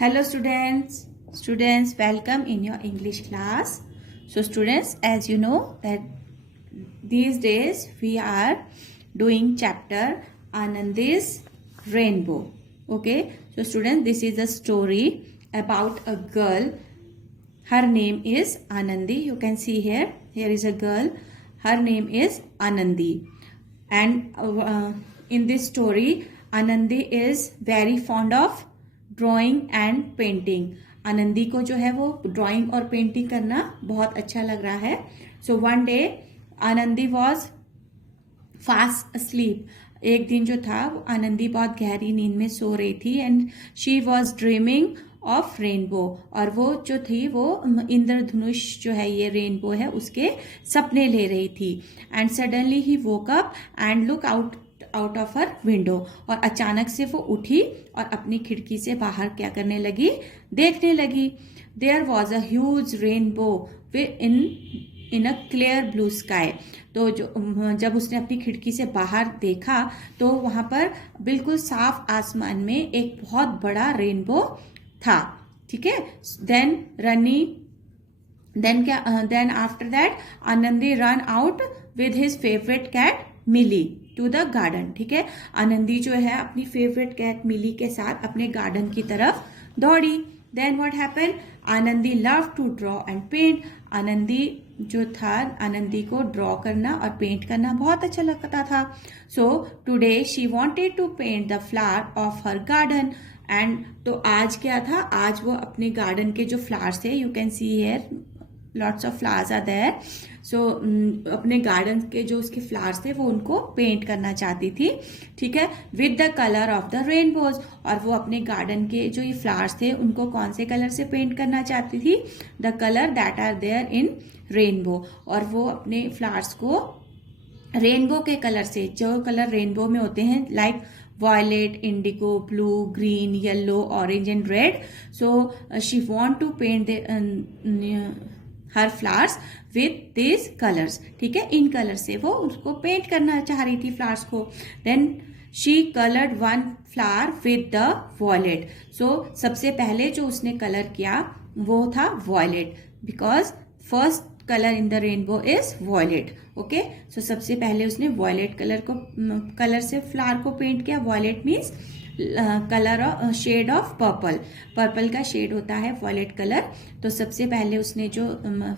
Hello students welcome in your English class. So students, as you know that these days we are doing chapter Anandi's Rainbow. Okay, so students, this is a story about a girl. Her name is Anandi. You can see here is a girl. Her name is Anandi, and in this story Anandi is very fond of drawing and painting. Anandi को जो है वो drawing और painting करना बहुत अच्छा लग रहा है. So one day Anandi was fast asleep. एक दिन जो था वो आनंदी बहुत गहरी नींद में सो रही थी and she was dreaming of rainbow. और वो जो थी वो इंद्रधनुष जो है ये रेनबो है उसके सपने ले रही थी. And suddenly he woke up and look out of her window. और अचानक से वो उठी और अपनी खिड़की से बाहर क्या करने लगी, देखने लगी. There was a huge rainbow in a clear blue sky. तो जब उसने अपनी खिड़की से बाहर देखा तो वहां पर बिल्कुल साफ आसमान में एक बहुत बड़ा रेनबो था. ठीक है. Then after that Anandi run out with his favourite cat Milli to the garden. ठीक है. आनंदी जो है अपनी फेवरेट कैट मिली के साथ अपने गार्डन की तरफ दौड़ी. Then what happen, Anandi love to draw and paint. Anandi जो था, आनंदी को ड्रॉ करना और पेंट करना बहुत अच्छा लगता था. So today she wanted to paint the flower of her garden. And तो आज क्या था, आज वो अपने गार्डन के जो फ्लावर्स थे, you can see here lots of flowers are there. So अपने गार्डन के जो उसके फ्लावर्स थे वो उनको पेंट करना चाहती थी. ठीक है. With the colour of the rainbows. और वो अपने गार्डन के जो ये फ्लावर्स थे उनको कौन से कलर से पेंट करना चाहती थी, the colour that are there in rainbow. और वो अपने फ्लावर्स को रेनबो के कलर से, जो कलर रेनबो में होते हैं, like violet, indigo, blue, green, yellow, orange and red. So she want to paint her flowers with these colors. ठीक है. इन कलर से वो उसको पेंट करना चाह रही थी फ्लावर्स को. Then she colored one flower with the violet. So सबसे पहले जो उसने कलर किया वो था violet, because first colour in the rainbow is violet. Okay. So सबसे पहले उसने वॉयलेट कलर से फ्लावर को पेंट किया. Violet means colour shade of purple. Purple का शेड होता है वॉयलेट कलर. तो सबसे पहले उसने जो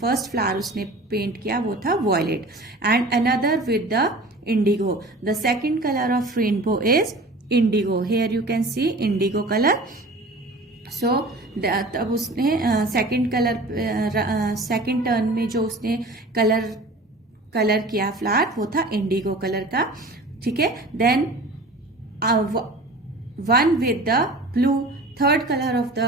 फर्स्ट फ्लावर उसने पेंट किया वो था violet. And another with the indigo. The second colour of rainbow is indigo. Here you can see indigo colour. So तब उसने सेकेंड टर्न में जो उसने कलर किया फ्लावर वो था इंडिगो कलर का. ठीक है. Then one with the blue. Third colour of the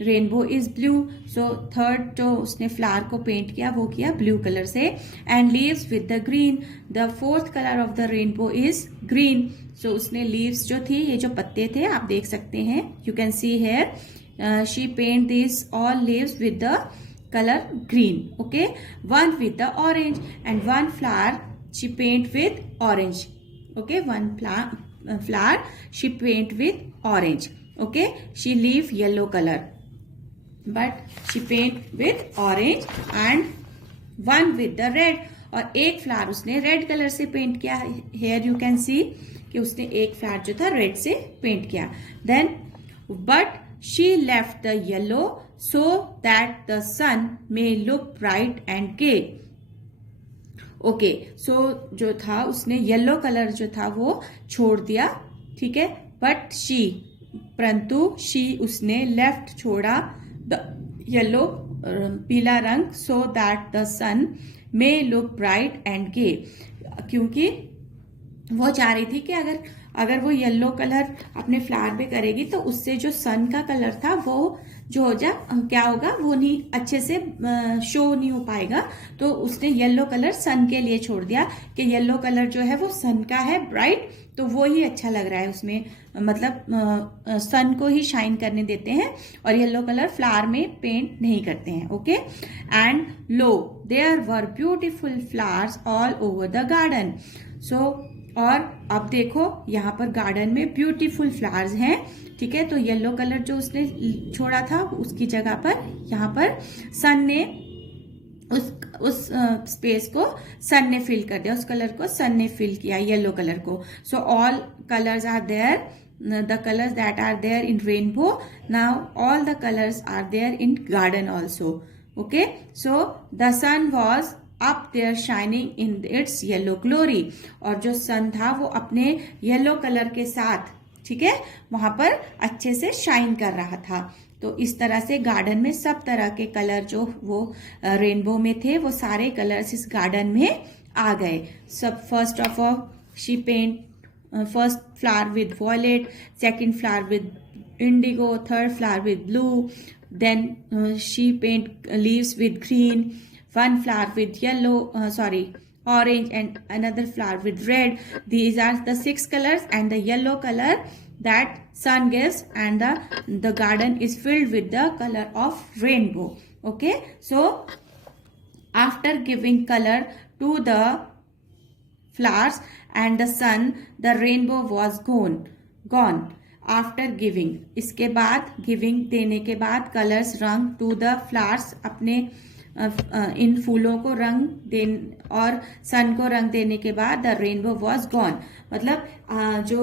rainbow is blue. So third जो उसने फ्लावर को पेंट किया वो किया ब्लू कलर से. And leaves with the green. The fourth colour of the rainbow is green. So उसने leaves जो थी, ये जो पत्ते थे आप देख सकते हैं, you can see here. She paint these all leaves with the color green. Okay. One with the orange and one flower she paint with orange. Okay. One flower she paint with orange. Okay. She leave yellow color but she paint with orange and one with the red. और एक flower उसने red colour से paint किया. Hair you can सी कि उसने एक flower जो था रेड से पेंट किया. Then but she left the yellow so that the sun may look bright and gay. Okay. So जो था उसने येलो कलर जो था वो छोड़ दिया. ठीक है. बट परंतु उसने लेफ्ट छोड़ा द येलो पीला रंग, so that the sun may look bright and gay. क्योंकि वो चाह रही थी कि अगर वो येलो कलर अपने फ्लावर पे करेगी तो उससे जो सन का कलर था वो जो हो जा क्या होगा, वो नहीं अच्छे से शो नहीं हो पाएगा. तो उसने येलो कलर सन के लिए छोड़ दिया कि येलो कलर जो है वो सन का है, ब्राइट, तो वो ही अच्छा लग रहा है उसमें. मतलब सन को ही शाइन करने देते हैं और येलो कलर फ्लावर में पेंट नहीं करते हैं. Okay. And lo there were beautiful flowers all over the garden. So और अब देखो यहाँ पर गार्डन में ब्यूटीफुल फ्लावर्स हैं, ठीक है। तो येलो कलर जो उसने छोड़ा था उसकी जगह पर यहाँ पर सन ने उस स्पेस को सन ने फिल कर दिया, उस कलर को सन ने फिल किया, येलो कलर को। So all colours are there, the colors that are there in rainbow, now all the colors are there in garden also. Okay, so the sun was up there shining in its yellow glory, और जो सन था वो अपने yellow colour के साथ, ठीक है, वहां पर अच्छे से शाइन कर रहा था। तो इस तरह से गार्डन में सब तरह के कलर जो वो रेनबो में थे वो सारे कलर्स इस गार्डन में आ गए। सब first of all she paint first flower with violet, second flower with indigo, third flower with blue, then she paint leaves with green, one flower with yellow, orange, and another flower with red. These are the 6 colors, and the yellow color that sun gives, and the garden is filled with the color of rainbow. Okay, so after giving color to the flowers and the sun, the rainbow was gone after giving. इसके बाद giving देने के बाद colours रंग to the flowers, अपने इन फूलों को रंग दे और सन को रंग देने के बाद द रेनबो वॉज गॉन। मतलब जो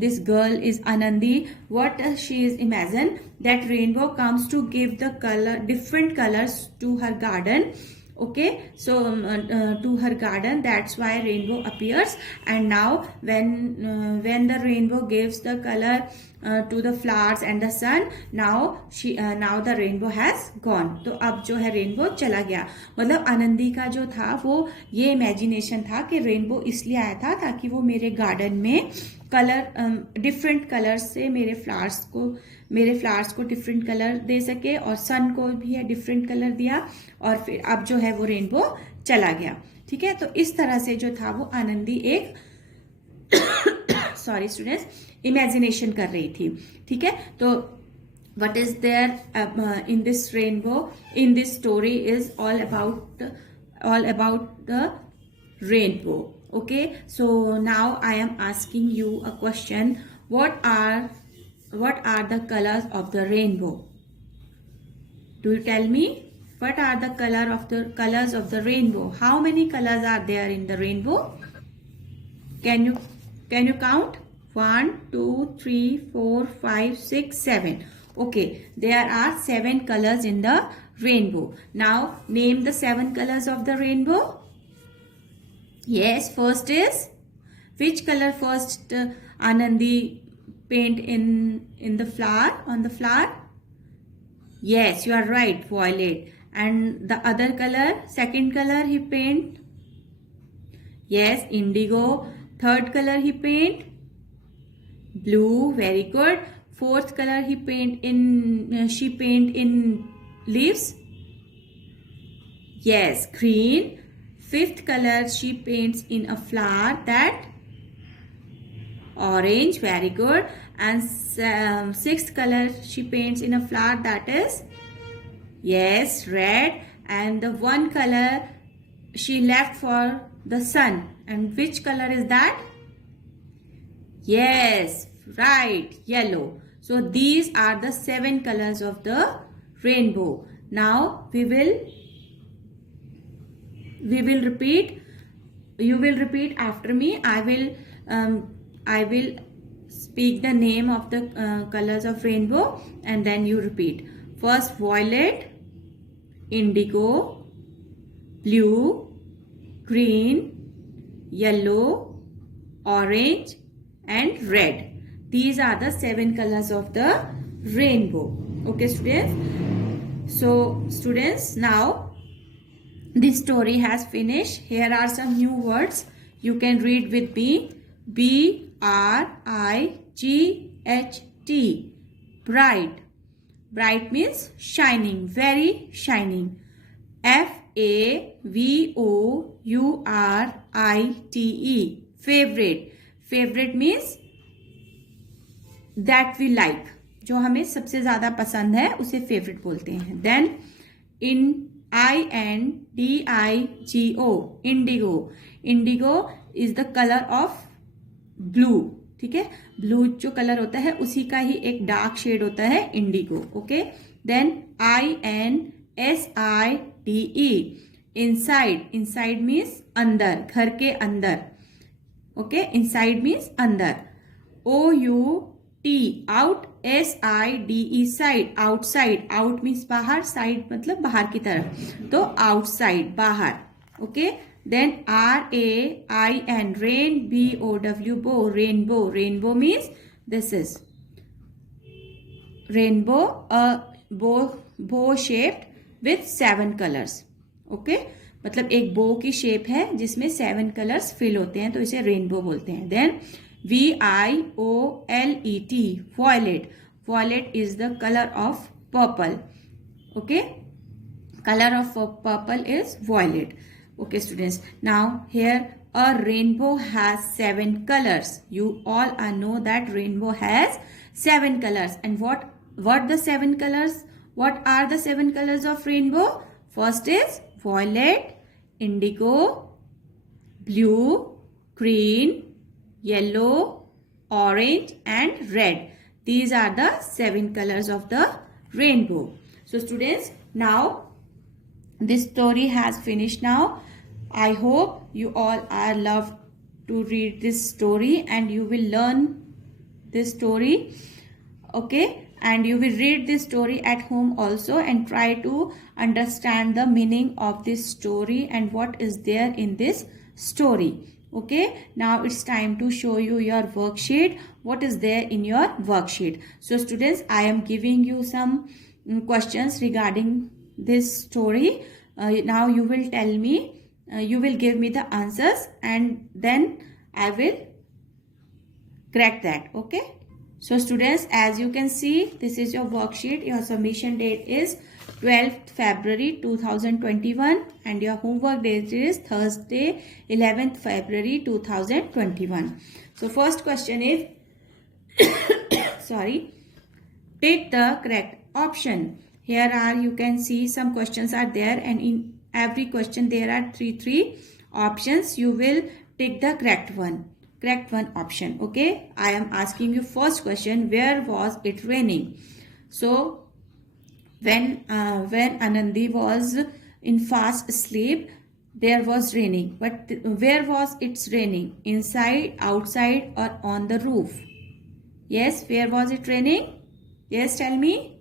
this girl is Anandi, what she is imagine that rainbow comes to give the colour different colours to her garden. Okay, so to her garden, that's why rainbow appears. And now when the rainbow gives the color to the flowers and the sun, now the rainbow has gone. तो अब जो है rainbow चला गया। मतलब आनंदी का जो था वो ये इमेजिनेशन था कि रेनबो इसलिए आया था ताकि वो मेरे गार्डन में कलर डिफरेंट कलर्स से मेरे फ्लावर्स को डिफरेंट कलर दे सके, और सन को भी है डिफरेंट कलर दिया, और फिर अब जो है वो रेनबो चला गया। ठीक है, तो इस तरह से जो था वो आनंदी एक सॉरी स्टूडेंट्स, इमेजिनेशन कर रही थी। ठीक है, तो what is there in this rainbow, in this story is all about the rainbow. Okay, so now I am asking you a question. What are the colors of the rainbow? Do you tell me what are the colors of the rainbow? How many colors are there in the rainbow? Can you count? 1 2 3 4 5 6 7. Okay, there are 7 colors in the rainbow. Now name the 7 colors of the rainbow. Yes, first is which color first Anandi paint in the flower, on the flower? Yes, you are right, violet. And the other color, second color he paint? Yes, indigo. Third color he paint? Blue, very good. Fourth color she paint in leaves? Yes, green. Fifth color she paints in a flower, that orange, very good. And sixth color she paints in a flower, that is, yes, red. And the one color she left for the sun, and which color is that? Yes, right, yellow. So these are the 7 colors of the rainbow. Now we will repeat. You will repeat after me. I will speak the name of the colors of rainbow, and then you repeat. First, violet, indigo, blue, green, yellow, orange, and red. These are the 7 colors of the rainbow. Okay, students? So, students, now this story has finished. Here are some new words. You can read with me. B-R-I-G-H-T. Bright. Bright means shining, very shining. F-A-V-O-U-R-I-T-E. Favorite. Favorite means that we like. जो हमें सबसे ज्यादा पसंद है उसे favourite बोलते हैं. Then INDIGO. Indigo. Indigo is the color of blue, ठीक है। ब्लू जो कलर होता है उसी का ही एक डार्क शेड होता है indigo, okay. Then INSIDE, inside, inside means अंदर, घर के अंदर, ओके। इनसाइड मीन्स अंदर। OUT, out, SIDE, side, outside, out means बाहर, साइड मतलब बाहर की तरफ, तो आउटसाइड, बाहर, okay. Then RAIN, rain, BOW, bow, rainbow, rainbow means this is rainbow, bow shaped with 7 colours, okay. मतलब एक बो की शेप है जिसमें 7 कलर्स फिल होते हैं, तो इसे रेनबो बोलते हैं। Then VIOLET, violet, violet is the colour of purple, okay. Color of purple is violet, okay students. Now here a rainbow has 7 colors. You all know that rainbow has 7 colors. And what the 7 colors, what are the 7 colors of rainbow? First is violet, indigo, blue, green, yellow, orange and red. These are the 7 colors of the rainbow. So students, now this story has finished now. I hope you all are love to read this story and you will learn this story, okay. And you will read this story at home also and try to understand the meaning of this story and what is there in this story, okay. Now it's time to show you your worksheet. What is there in your worksheet? So students, I am giving you some questions regarding this story. Now you will tell me, you will give me the answers and then I will correct that, okay. So students, as you can see, this is your worksheet. Your submission date is 12th February 2021 and your homework date is Thursday 11th February 2021. So first question is sorry, pick the correct option. Here are, you can see some questions are there and in every question there are three options. You will take the correct one option, okay. I am asking you first question, where was it raining? So when Anandi was in fast sleep, there was raining, but where was it raining? Inside, outside or on the roof? Yes, where was it raining? Yes, tell me.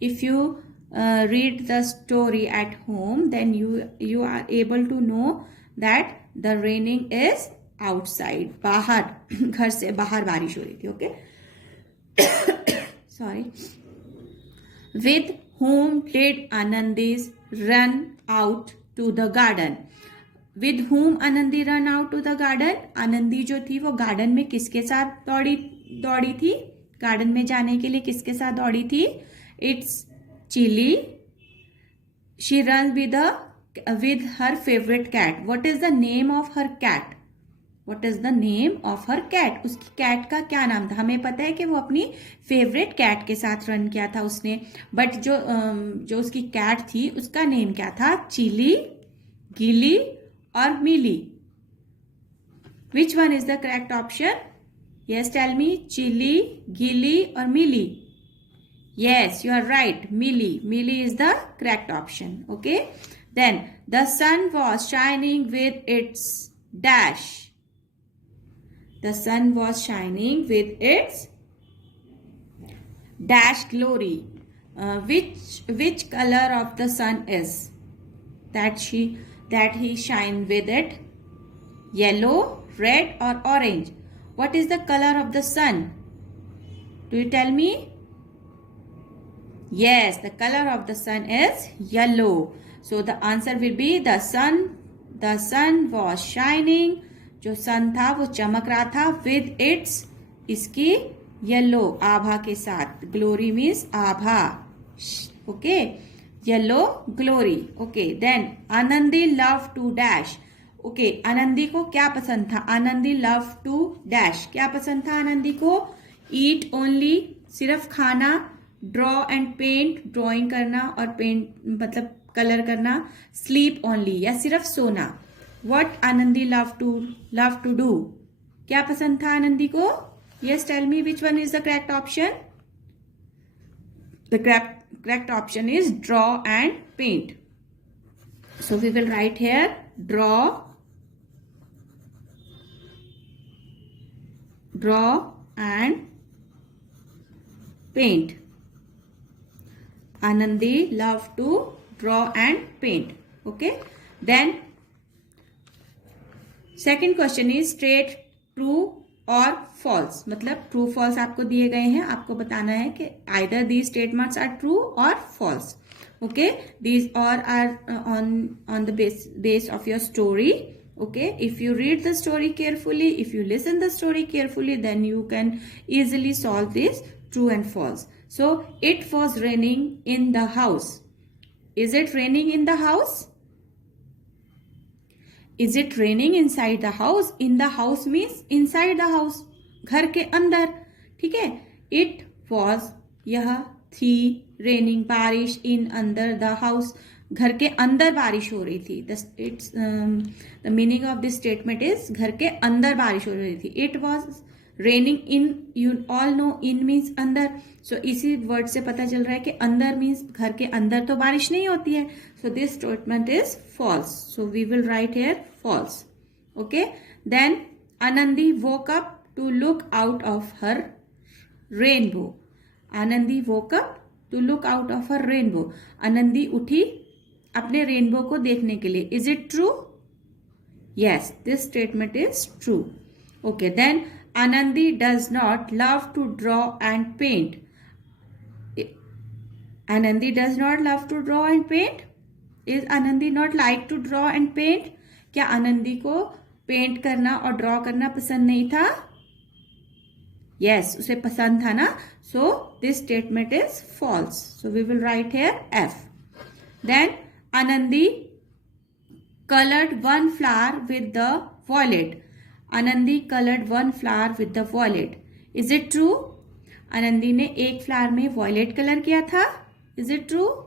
If you read the story at home, then you are able to know that the raining is outside, बाहर, घर से बाहर बारिश हो रही थी, okay. Sorry. With whom did Anandi run out to the garden? With whom Anandi run out to the garden? Anandi जो थी वो गार्डन में किसके साथ दौड़ी थी? गार्डन में जाने के लिए किसके साथ दौड़ी थी? It's Chili. She runs with her favorite cat. What is the name of her cat? What is the name of her cat? उसकी कैट का क्या नाम था? हमें पता है कि वो अपनी फेवरेट कैट के साथ रन किया था उसने, बट जो उसकी कैट थी उसका नेम क्या था? चिली, गिली और Mili. Which one is the correct option? Yes, tell me. Chili, Gili और मिली. Yes, you are right. Millie. Millie is the correct option. Okay. Then the sun was shining with its dash. The sun was shining with its dash glory. Which color of the sun is that he shine with it? Yellow, red or orange? What is the color of the sun? Do you tell me? Yes, the color of the sun is yellow. So the answer will be the sun. The sun was shining. जो sun था वो चमक रहा था with its, इसकी yellow, आभा के साथ. Glory means Abha. Okay, yellow glory. Okay, then Anandi loved to dash. Okay, Anandi को क्या पसंद था? Anandi loved to dash. क्या पसंद था आनंदी को? Eat only, सिर्फ खाना. ड्रॉ एंड पेंट, ड्रॉइंग करना और पेंट मतलब कलर करना. स्लीप ओनली, या सिर्फ सोना. What Anandi love to do, क्या पसंद था आनंदी को? Yes, tell me which one is the correct option? The correct option is draw and paint. So we will write here draw and paint. Anandi loved to draw and paint. Okay, then second question is straight, true और false. मतलब true false आपको दिए गए हैं, आपको बताना है कि either these statements are true और फॉल्स. ओके, दीज और are on the base of your story. Okay, if you read the story carefully, if you listen the story carefully, then you can easily solve this true and false. So it was raining in the house. Is it raining in the house? Is it raining inside the house? In the house means inside the house, घर के अंदर. ठीक है, it was, यह थी, raining, बारिश, in, अंदर, the house, घर के अंदर बारिश हो रही थी. The meaning of this statement is घर के अंदर बारिश हो रही थी. It was raining in, you all know in means अंदर. So इसी वर्ड से पता चल रहा है कि अंदर means घर के अंदर तो बारिश नहीं होती है. So this statement is false. So we will write here false. Okay. Then Anandi woke up to look out of her rainbow. Anandi woke up to look out of her rainbow. Anandi उठी अपने rainbow को देखने के लिए. Is it true? Yes, this statement is true. Okay, then Anandi does not love to draw and paint. Anandi does not love to draw and paint. Is Anandi not like to draw and paint? क्या आनंदी को paint करना और draw करना पसंद नहीं था? Yes, उसे पसंद था ना. So this statement is false. So we will write here F. Then Anandi colored one flower with the violet. Anandi colored one flower with the violet. Is it true? Anandi ने एक flower में violet colour किया था. Is it true?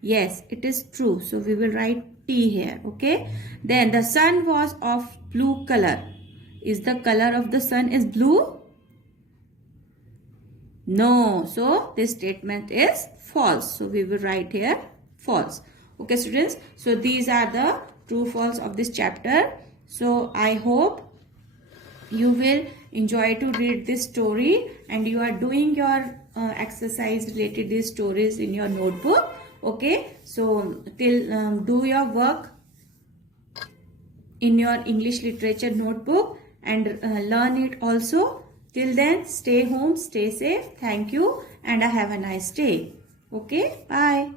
Yes, it is true. So we will write T here. Okay. Then the sun was of blue color. Is the color of the sun is blue? No. So this statement is false. So we will write here false. Okay, students. So these are the true false of this chapter. So I hope you will enjoy to read this story and you are doing your exercise related these stories in your notebook. Okay, so till do your work in your English literature notebook and learn it also. Till then, stay home, stay safe. Thank you and have a nice day. Okay, bye.